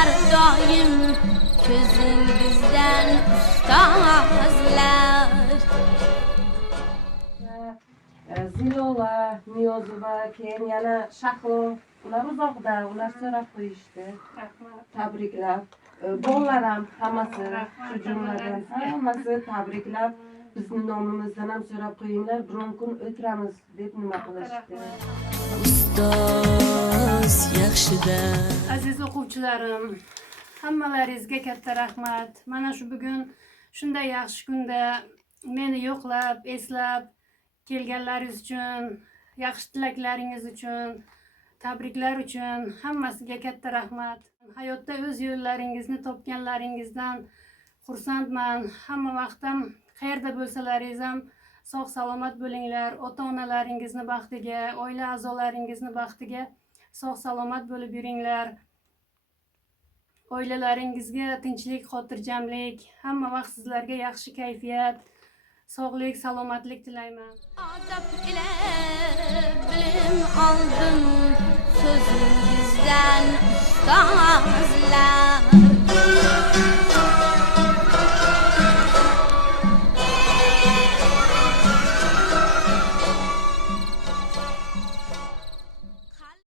har doim ko'zingizdan ustozlar. Zilola, Niyozova, keyin yana Shahlo, ular uzoqda, ular so'rab qo'yishdi. Tabriklab. Bolalar ham hammasi, shu jumladan hammasi tabriklab, bizni nomimizdan ham so'rab qo'yinglar, biron kun o'tiramiz deb nima qilishdi. Ustoz yaxshida. Aziz o'quvchilarim, hammalaringizga katta rahmat. Mana shu bugun shunday yaxshi kunda meni yo'qlab, eslab kelganlaringiz uchun, yaxshi tilaklaringiz uchun, tabriklar uchun hammasiga katta rahmat. Hayotda o'z yo'llaringizni topganlaringizdan xursandman. Hamma vaqt ham qayerda bo'lsalaringiz ham sog' salomat bo'linglar. Ota-onalaringizni baxtiga, oila a'zolaringizni baxtiga sog' salomat bo'lib yuringlar. Oilalaringizga tinchlik, xotirjamlik, hamma vaqt sizlarga yaxshi kayfiyat, sog'lik, salomatlik tilayman. Odob ila bilim oldim so'zingizdan ustozlar.